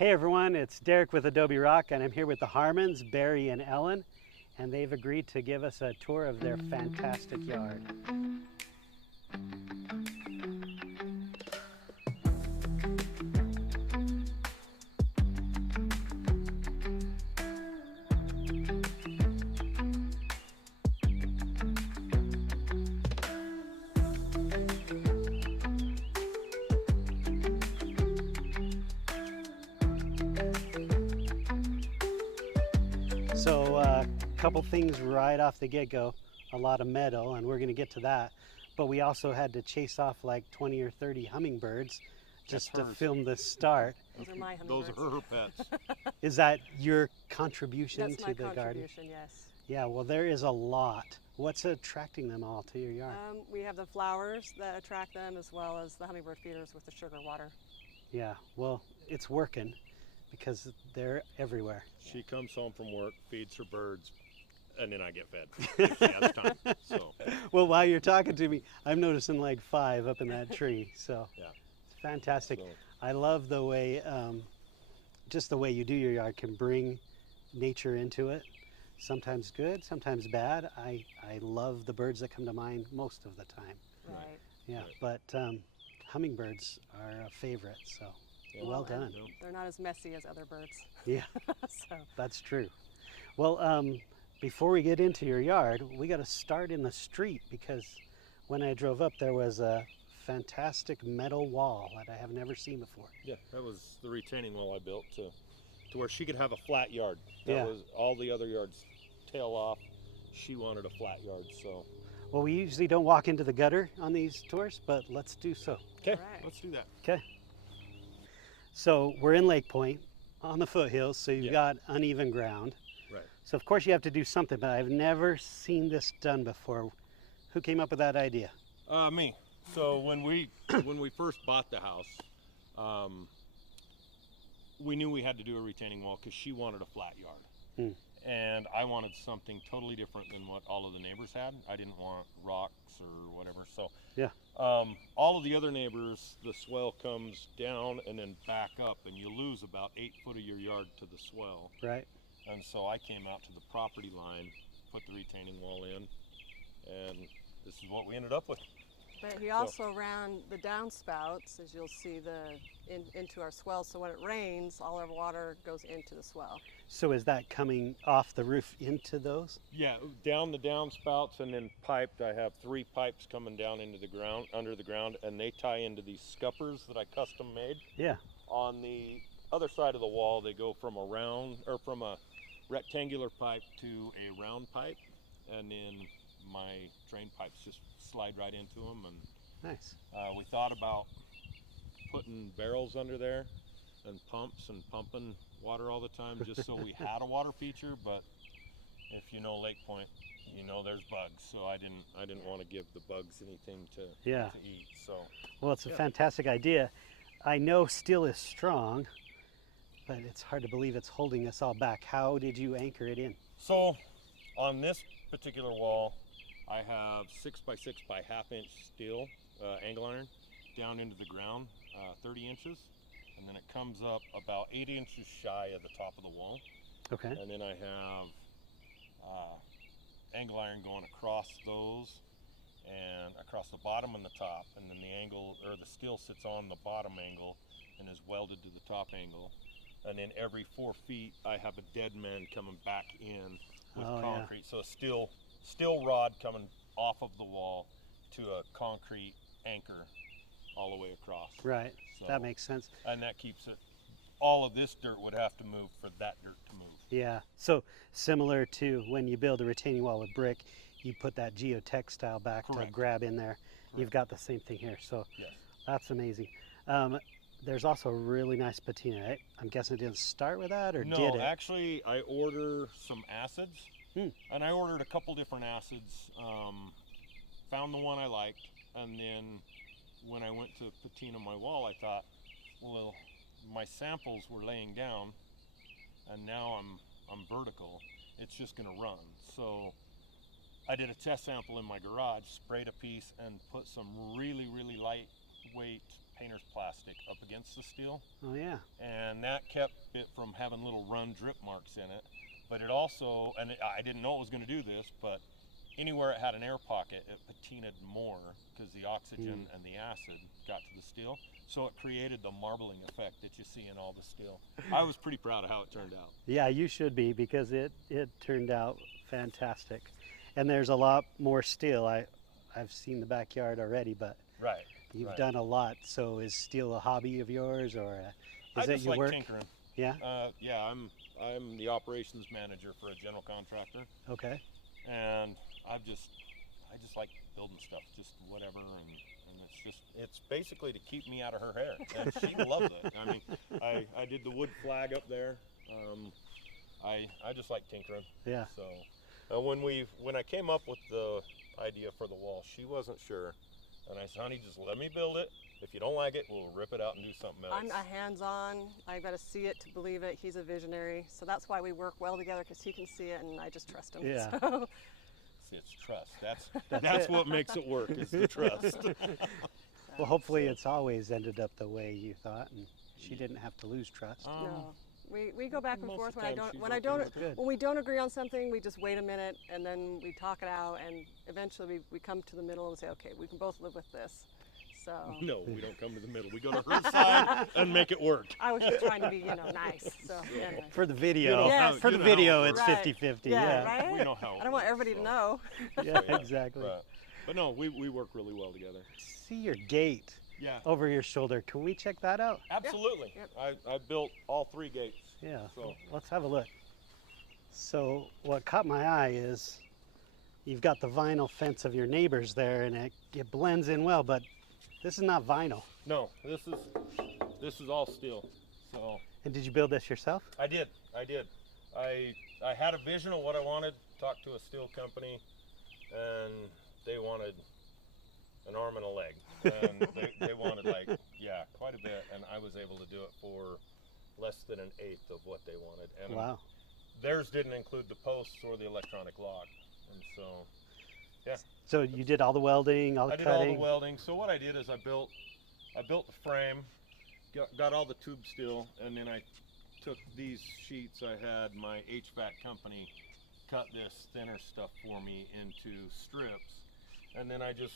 Hey everyone, it's Derek with Adobe Rock, and I'm here with the Harmons, Barry and Ellen, and they've agreed to give us a tour of their fantastic yard. So a couple things right off the get-go, a lot of meadow, and we're going to get to that, but we also had to chase off like 20 or 30 hummingbirds just to film the start. Those are my hummingbirds. Those are her pets. Is that your contribution That's to my the garden? contribution, yes. Yeah, well there is a lot. What's attracting them all to your yard? We have the flowers that attract them, as well as the hummingbird feeders with the sugar water. Yeah, well it's working because they're everywhere. She comes home from work, feeds her birds, and then I get fed if she has time. So Well, while you're talking to me, I'm noticing like 5 up in that tree, so yeah. it's fantastic. So, I love the way, just the way you do your yard can bring nature into it. Sometimes good, sometimes bad. I love the birds that come to mind most of the time. Right. Yeah, Right. but hummingbirds are a favorite, so yeah. well done. No. They're not as messy as other birds. Yeah, So, that's true. Well, before we get into your yard, we got to start in the street because when I drove up, there was a fantastic metal wall that I have never seen before. Yeah, that was the retaining wall I built to where she could have a flat yard. That Yeah. was all the other yards tail off. She wanted a flat yard, so. Well, we usually don't walk into the gutter on these tours, but let's do so. Okay, Alright. let's do that. Okay. So we're in Lake Point on the foothills, so you've Yeah. got uneven ground. Right. So of course you have to do something, but I've never seen this done before. Who came up with that idea? Me. So when we first bought the house, we knew we had to do a retaining wall because she wanted a flat yard. Hmm. And I wanted something totally different than what all of the neighbors had. I didn't want rocks or whatever. So Yeah. all of the other neighbors, the swell comes down and then back up, and you lose about 8 foot of your yard to the swell. Right? And so I came out to the property line, put the retaining wall in, and this is what we ended up with. but he also ran the downspouts, as you'll see, into our swell. So when it rains, all our water goes into the swell. So is that coming off the roof into those? Yeah, down the downspouts and then piped. I have 3 pipes coming down into the ground, under the ground, and they tie into these scuppers that I custom made. Yeah. On the other side of the wall, they go from a rectangular pipe to a round pipe, and then my drain pipes just slide right into them. And Nice. we thought about putting barrels under there and pumps and pumping water all the time just so we had a water feature, but if you know Lake Point, you know there's bugs, so I didn't want to give the bugs anything to eat. So Well, it's a Yeah. fantastic idea. I know steel is strong, but it's hard to believe it's holding us all back. How did you anchor it in? So on this particular wall, I have 6x6 by ½ inch steel angle iron down into the ground, 30 inches, and then it comes up about 8 inches shy of the top of the wall. Okay. And then I have angle iron going across those and across the bottom and the top, and then the angle or the steel sits on the bottom angle and is welded to the top angle. And then every 4 feet I have a dead man coming back in with Oh, yeah. concrete. So a steel rod coming off of the wall to a concrete anchor all the way across. Right. So, That makes sense. and that keeps it. All of this dirt would have to move for that dirt to move. Yeah. So similar to when you build a retaining wall with brick, you put that geotextile back to Correct. grab in there. You've got the same thing here. So Yes. that's amazing. There's also a really nice patina. I'm guessing it didn't start with that, or No, did it? actually, I order some acids, Hmm. and I ordered a couple different acids. Found the one I liked, and then when I went to patina my wall, I thought, well, my samples were laying down, and now I'm vertical. It's just going to run. So I did a test sample in my garage, sprayed a piece, and put some really lightweight painter's plastic up against the steel. Oh yeah. And and that kept it from having little run drip marks in it. But it also, and I didn't know it was going to do this, but anywhere it had an air pocket, it patinaed more because the oxygen and the acid got to the steel. So it created the marbling effect that you see in all the steel. I was pretty proud of how it turned out. Yeah, you should be, because it turned out fantastic. And there's a lot more steel. I've seen the backyard already, but Right. you've done a lot. So is steel a hobby of yours, or is I it just your like work? tinkering. Yeah. Yeah, I'm the operations manager for a general contractor, Okay. and I just like building stuff, just whatever, and it's basically to keep me out of her hair, and she loves it. I mean, I did the wood flag up there. I just like tinkering. Yeah. So when I came up with the idea for the wall, she wasn't sure, and I said, honey, just let me build it. If you don't like it, we'll rip it out and do something else. I'm a hands-on. I've got to see it to believe it. He's a visionary, so that's why we work well together, because he can see it and I just trust him. Yeah. So. See, it's trust. That's what makes it work, is the trust. Well, hopefully it's always ended up the way you thought, and she didn't have to lose trust. No, we go back and most forth. of the time she's When we don't agree on something, we just wait a minute and then we talk it out, and eventually we come to the middle and say, okay, we can both live with this. So No, we don't come to the middle. We go to her side and make it work. I was just trying to be, nice. So anyway. For the video, Yes. for the You know how video, it it's works. 50-50. Yeah, Yeah. right? We know how it I don't want works, everybody to so. know. Yeah, exactly. But no, we work really well together. See your gate Yeah, over your shoulder. Can we check that out? absolutely. Yep. I built all 3 gates. Yeah. So Let's have a look. So what caught my eye is you've got the vinyl fence of your neighbors there, and it blends in well, but this is not vinyl. no, this is all steel. So And did you build this yourself? I did. I had a vision of what I wanted. Talked to a steel company, and they wanted an arm and a leg, and they wanted quite a bit, and I was able to do it for less than an eighth of what they wanted. And Wow. theirs didn't include the posts or the electronic lock, and so yeah. So you did all the welding, all the I did all cutting? the welding. So what I did is I built the frame, got all the tube steel, and then I took these sheets. I had my HVAC company cut this thinner stuff for me into strips, and then I just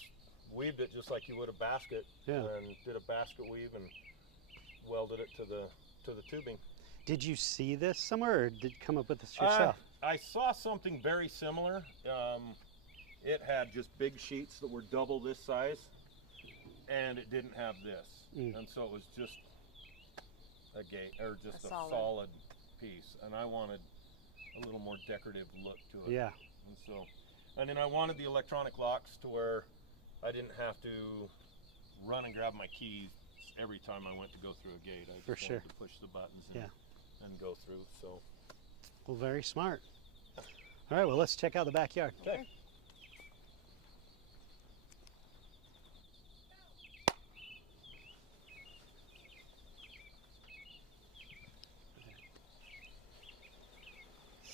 weaved it just like you would a basket, Yeah. and did a basket weave and welded it to the tubing. Did you see this somewhere, or did you come up with this yourself? I saw something very similar. It had just big sheets that were double this size, and it didn't have this, and so it was just a gate, or just a solid piece, and I wanted a little more decorative look to it. Yeah. And then I wanted the electronic locks to where I didn't have to run and grab my keys every time I went to go through a gate. I just For sure. wanted to push the buttons Yeah. and go through. So Well, very smart. All right, well, let's check out the backyard. okay.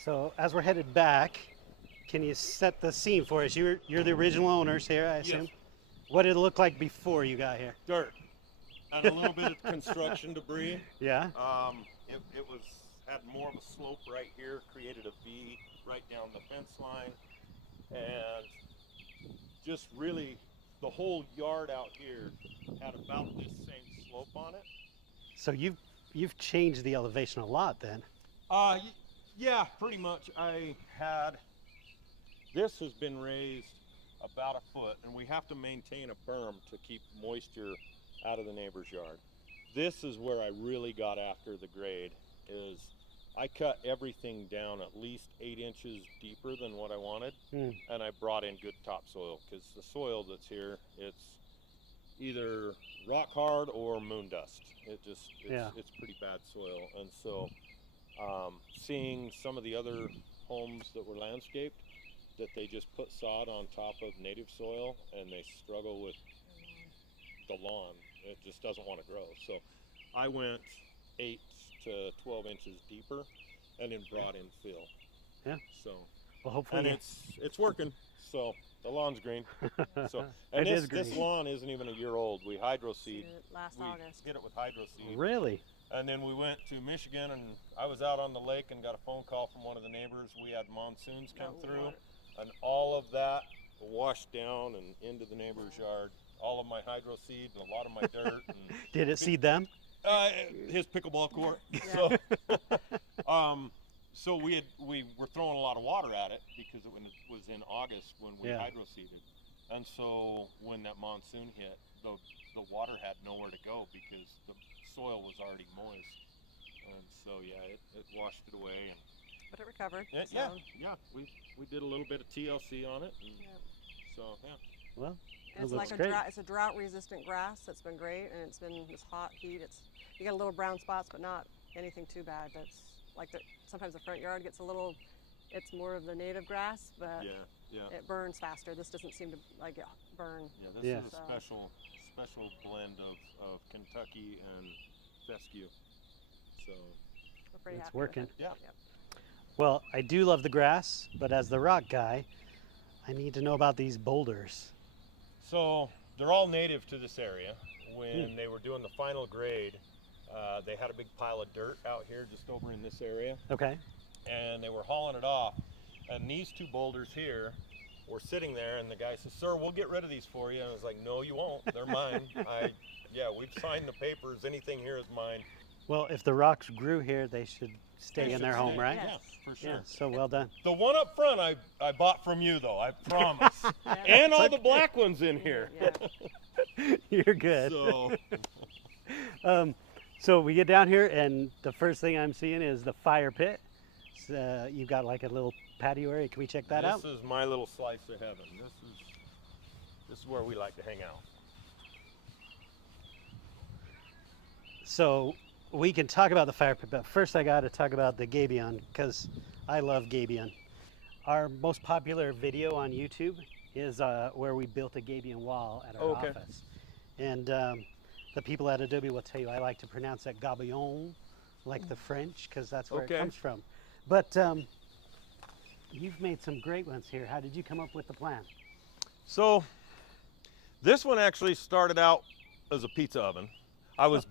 So as we're headed back, can you set the scene for us? You're the original owners here, I assume. Yes. What did it look like before you got here? Dirt and a little bit of construction debris. Yeah. It was had more of a slope right here, created a V right down the fence line, and just really the whole yard out here had about this same slope on it. So you've changed the elevation a lot then. Yeah, pretty much. This has been raised about a foot, and we have to maintain a berm to keep moisture out of the neighbor's yard. This is where I really got after the grade, is I cut everything down at least 8 inches deeper than what I wanted, and I brought in good topsoil, because the soil that's here, it's either rock hard or moon dust. It's pretty bad soil, and so seeing some of the other homes that were landscaped, that they just put sod on top of native soil and they struggle with the lawn. It just doesn't want to grow. So I went 8 to 12 inches deeper and then brought in fill. Yeah. So Well, hopefully. and it's working. So the lawn's green. So It and is this green. lawn isn't even a year old. We hydro seed. Last We August. hit it with hydro seed. Really? And then we went to Michigan, and I was out on the lake and got a phone call from one of the neighbors. We had monsoons come through, and all of that washed down and into the neighbor's yard. All of my hydro seed and a lot of my dirt. And Did it seed them? his pickleball court. Yeah. So we were throwing a lot of water at it because it was in August when we hydro seeded, and so when that monsoon hit, the water had nowhere to go because the soil was already moist, and so it washed it away. And But it recovered. we did a little bit of TLC on it, and so Well, And it's looks like great. it's a drought-resistant grass that's been great, and it's been this hot heat. You got a little brown spots, but not anything too bad. That's like sometimes the front yard gets a little. It's more of the native grass, but it burns faster. This doesn't seem to like it burn. This is a special blend of Kentucky and fescue. So We're pretty It's happy working. With it. Yeah. Yep. Well, I do love the grass, but as the rock guy, I need to know about these boulders. So they're all native to this area. When they were doing the final grade, they had a big pile of dirt out here just over in this area, Okay. and they were hauling it off. And these two boulders here were sitting there, and the guy says, "Sir, we'll get rid of these for you." And I was like, "No, you won't. They're mine. We've signed the papers. Anything here is mine." Well, if the rocks grew here, they should stay in their home, right? Yeah, for sure. Yeah, so well done. The one up front I bought from you, though, I promise. And all the black ones in here. Yeah. You're good. So So we get down here, and the first thing I'm seeing is the fire pit. You've got like a little patio area. Can we check that out? This is my little slice of heaven. This is where we like to hang out. So we can talk about the fire pit, but first I got to talk about the gabion because I love gabion. Our most popular video on YouTube is where we built a gabion wall at our office. And the people at Adobe will tell you I like to pronounce it gabion, like the French, because that's where it comes from. But you've made some great ones here. How did you come up with the plan? So this one actually started out as a pizza oven. I was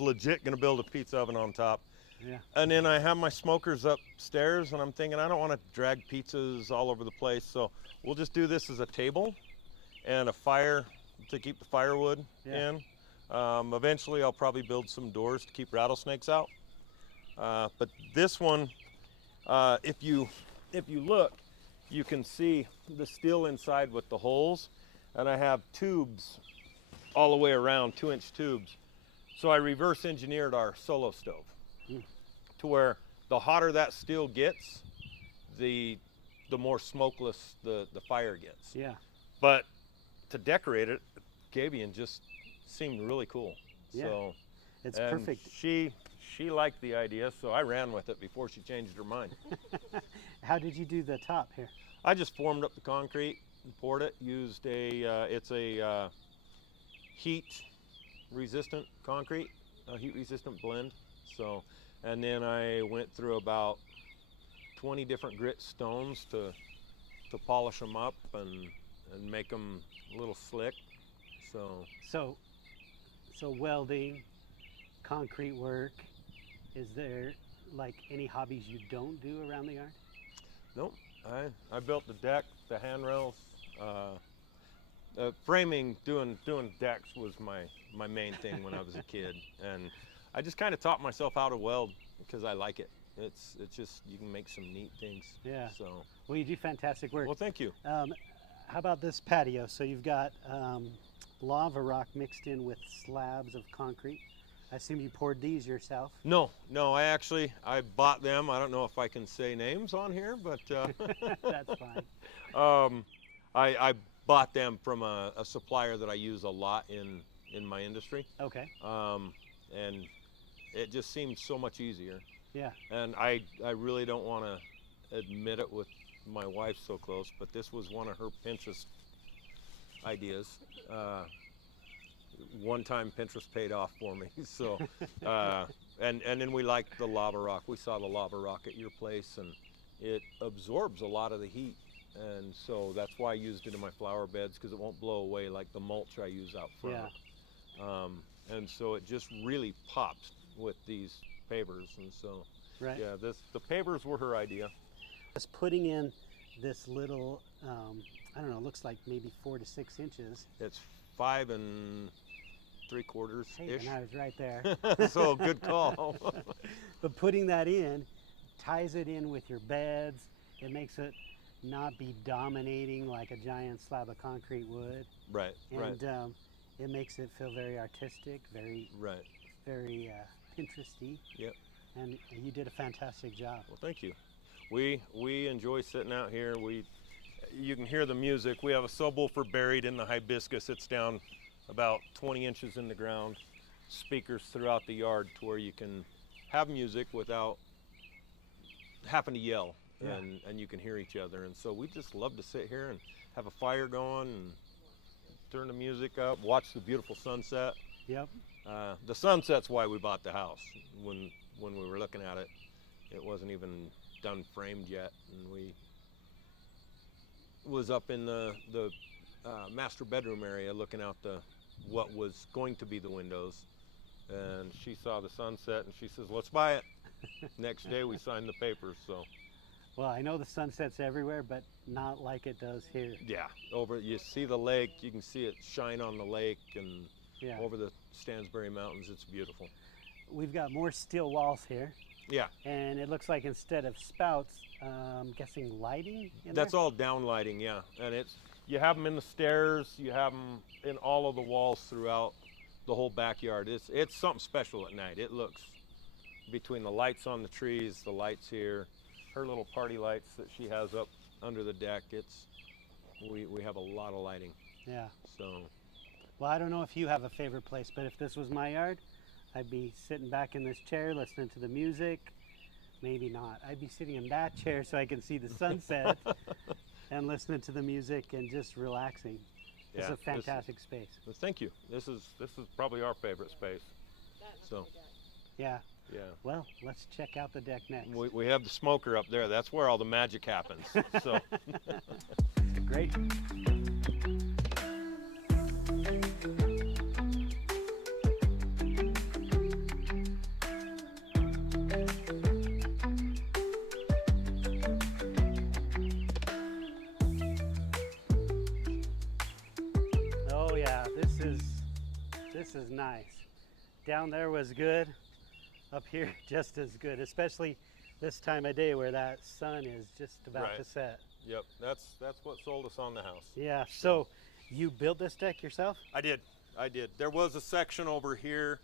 legit gonna build a pizza oven on top. Yeah. And then I have my smokers upstairs, and I'm thinking I don't want to drag pizzas all over the place, so we'll just do this as a table and a fire to keep the firewood in. Eventually I'll probably build some doors to keep rattlesnakes out. But this one, if you look, you can see the steel inside with the holes, and I have tubes all the way around, 2-inch tubes. So I reverse engineered our solo stove to where the hotter that steel gets, the more smokeless the fire gets. Yeah. But to decorate it, gabion just seemed really cool. Yeah. So It's and perfect. She liked the idea, so I ran with it before she changed her mind. How did you do the top here? I just formed up the concrete and poured it. Used it's a heat resistant concrete, a heat resistant blend. So, and then I went through about 20 different grit stones to polish them up and make them a little slick. So welding, concrete work. Is there like any hobbies you don't do around the yard? Nope. I built the deck, the handrails, framing. Doing decks was my main thing when I was a kid, and I just kind of taught myself how to weld because I like it. It's just you can make some neat things. Yeah. So. Well, you do fantastic work. Well, thank you. How about this patio? So you've got lava rock mixed in with slabs of concrete. I assume you poured these yourself. No, I bought them. I don't know if I can say names on here, but That's fine. I bought them from a supplier that I use a lot in my industry. Okay. And it just seemed so much easier. Yeah. And I really don't want to admit it with my wife so close, but this was one of her Pinterest ideas. One time Pinterest paid off for me. So, and then we liked the lava rock. We saw the lava rock at your place, and it absorbs a lot of the heat. And so that's why I used it in my flower beds, because it won't blow away like the mulch I use out front. Yeah. And so it just really pops with these pavers, and so Right. yeah, the pavers were her idea. Just putting in this little, I don't know, looks like maybe 4 to 6 inches. It's 5 3/4 Hey, ish. and I was right there. So good call. But putting that in ties it in with your beds. It makes it not be dominating like a giant slab of concrete would. Right, right, And it makes it feel very artistic, very, right. very Pinteresty. Yep. And you did a fantastic job. Well, thank you. We enjoy sitting out here. You can hear the music. We have a subwoofer buried in the hibiscus. It's down about 20 inches in the ground. Speakers throughout the yard to where you can have music without having to yell, Yeah. and you can hear each other. And so we just love to sit here and have a fire going and turn the music up, watch the beautiful sunset. Yep. The sunset's why we bought the house. When we were looking at it, it wasn't even done framed yet, and we was up in the master bedroom area looking out what was going to be the windows, and she saw the sunset and she says, let's buy it. Next day we signed the papers. So Well, I know the sunset's everywhere, but not like it does here. yeah, you see the lake, you can see it shine on the lake, and Yeah. over the Stansbury Mountains. It's beautiful. We've got more steel walls here, Yeah, and it looks like instead of spouts, I'm guessing lighting in that's there? all downlighting, yeah. And you have them in the stairs, you have them in all of the walls throughout the whole backyard. It's something special at night. It looks, between the lights on the trees, the lights here, her little party lights that she has up under the deck, we have a lot of lighting. Yeah. So Well, I don't know if you have a favorite place, but if this was my yard, I'd be sitting back in this chair listening to the music. Maybe not. I'd be sitting in that chair so I can see the sunset and listening to the music and just relaxing. It's yeah, a fantastic space. thank you. This is probably our favorite space. So Yeah. yeah. Well, let's check out the deck next. We have the smoker up there. That's where all the magic happens. So Great. Oh yeah, this is nice. Down there was good. Up here just as good, especially this time of day where that sun is just about Right. to set. yep, that's what sold us on the house. Yeah, so you built this deck yourself? I did. There was a section over here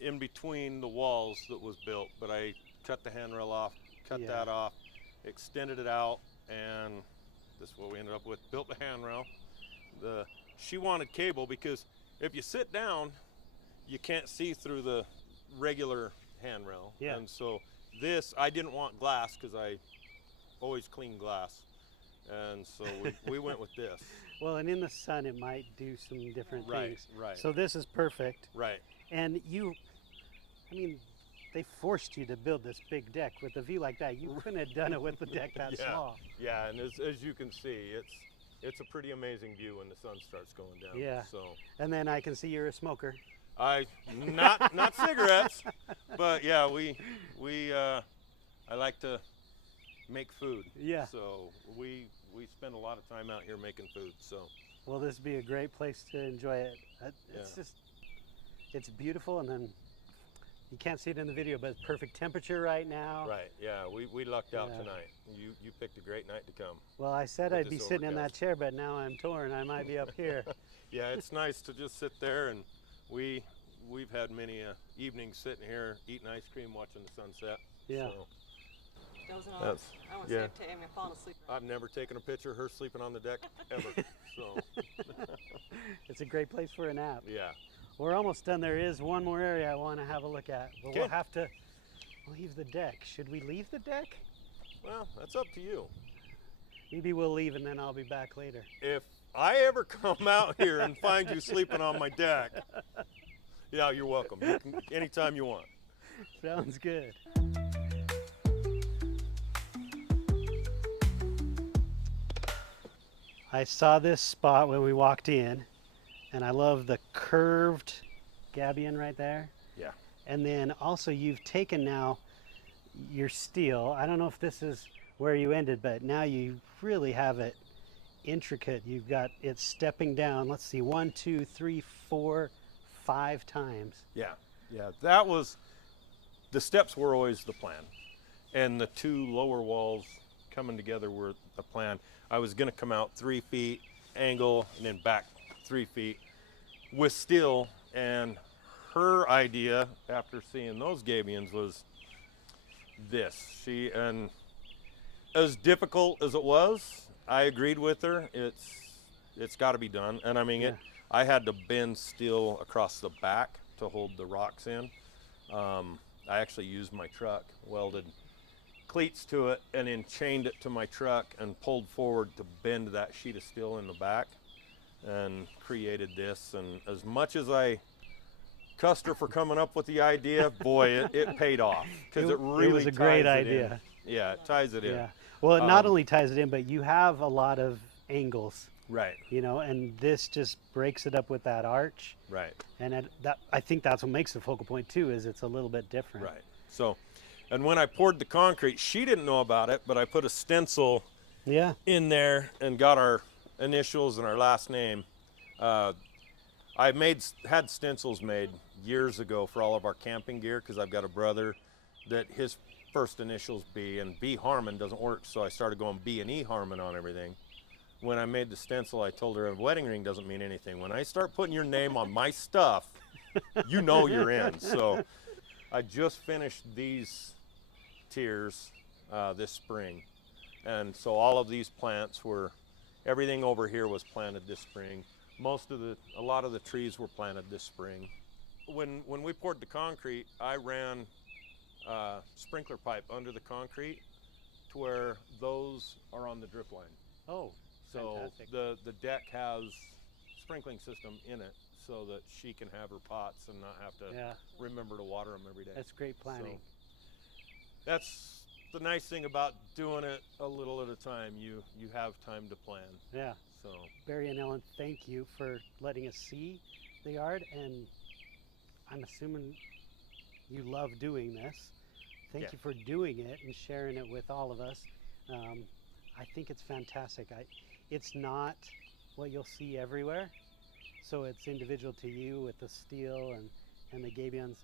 in between the walls that was built, but I cut the handrail off, cut Yeah. that off, extended it out, and this is what we ended up with. Built the handrail. She wanted cable because if you sit down, you can't see through the regular handrail. Yeah. And so I didn't want glass because I always clean glass. And so we went with this. Well, and in the sun it might do some different Right, things. right. So this is perfect. Right. And they forced you to build this big deck with a view like that. You couldn't have done it with the deck that Yeah. small. Yeah, and as you can see, it's a pretty amazing view when the sun starts going down. Yeah. So And then I can see you're a smoker. not cigarettes, but yeah, I like to make food. Yeah. So we spend a lot of time out here making food. So Well, this would be a great place to enjoy it. It's Yeah. it's beautiful, and then you can't see it in the video, but it's perfect temperature right now. right, yeah, we lucked out Yeah. tonight. You picked a great night to come. Well, I said With I'd be this sitting in that overcast. chair, but now I'm torn. I might be up here. Yeah, it's nice to just sit there, and we've had many evenings sitting here eating ice cream, watching the sunset. Yeah. So Dozing off. That's- I want yeah. to say I'm falling asleep. I've never taken a picture of her sleeping on the deck ever. So It's a great place for a nap. yeah. We're almost done. There is one more area I want to have a look at, but we'll Okay. have to leave the deck. Should we leave the deck? Well, that's up to you. Maybe we'll leave and then I'll be back later. If I ever come out here and find you sleeping on my deck, yeah, you're welcome. You can, anytime you want. Sounds good. I saw this spot when we walked in, and I love the curved gabion right there. Yeah. And then also you've taken now your steel. I don't know if this is where you ended, but now you really have it intricate. You've got it stepping down. Let's see, 1, 2, 3, 4, 5 times. Yeah, yeah. That was, the steps were always the plan. And the 2 lower walls coming together were the plan. I was gonna come out 3 feet, angle, and then back 3 feet with steel. And her idea, after seeing those gabions, was this. And as difficult as it was, I agreed with her. It's got to be done. And I mean, Yeah. I had to bend steel across the back to hold the rocks in. I actually used my truck, welded cleats to it, and then chained it to my truck and pulled forward to bend that sheet of steel in the back, and created this. And as much as I cussed her for coming up with the idea, boy, it paid off, because it really was a great ties it in. idea. Yeah, it ties it in. Yeah. Well, it not only ties it in, but you have a lot of angles, Right, you know, and this just breaks it up with that arch. right, And that I think that's what makes the focal point too, is it's a little bit different. right. So, and when I poured the concrete, she didn't know about it, but I put a stencil Yeah. in there and got our initials and our last name. I had stencils made years ago for all of our camping gear, because I've got a brother that his first initials B, and B Harmon doesn't work, so I started going B and E Harmon on everything. When I made the stencil, I told her a wedding ring doesn't mean anything. When I start putting your name on my stuff, you know you're in. So I just finished these tiers this spring. And so all of these plants everything over here was planted this spring. A lot of the trees were planted this spring. When we poured the concrete, I ran sprinkler pipe under the concrete to where those are on the drip line. Oh, So fantastic. the deck has sprinkling system in it, so that she can have her pots and not have to Yeah. remember to water them every day. That's great planning. So that's the nice thing about doing it a little at a time. You have time to plan. Yeah. So Barry and Ellen, thank you for letting us see the yard, and I'm assuming you love doing this. Thank Yeah. you for doing it and sharing it with all of us. I think it's fantastic. It's not what you'll see everywhere, so it's individual to you with the steel and the gabions,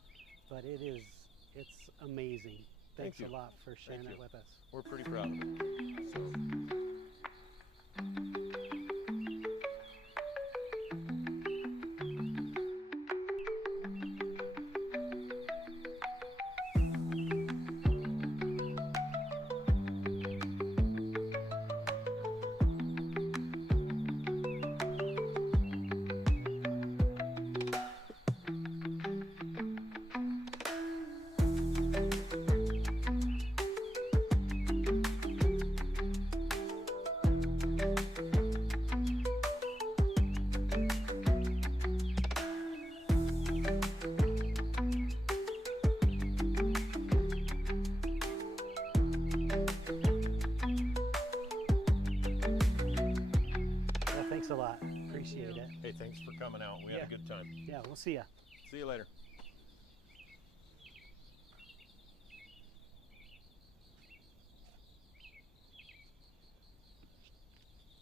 but it's amazing. Thank Thanks you. a lot for sharing Thank it you. with us. we're pretty proud of it. So. Yeah, thanks a lot. Appreciate it. Hey, thanks for coming out. We had Yeah. a good time. Yeah, we'll see ya. See you later.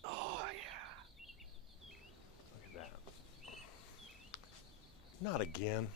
Oh yeah. Look at that. Not again.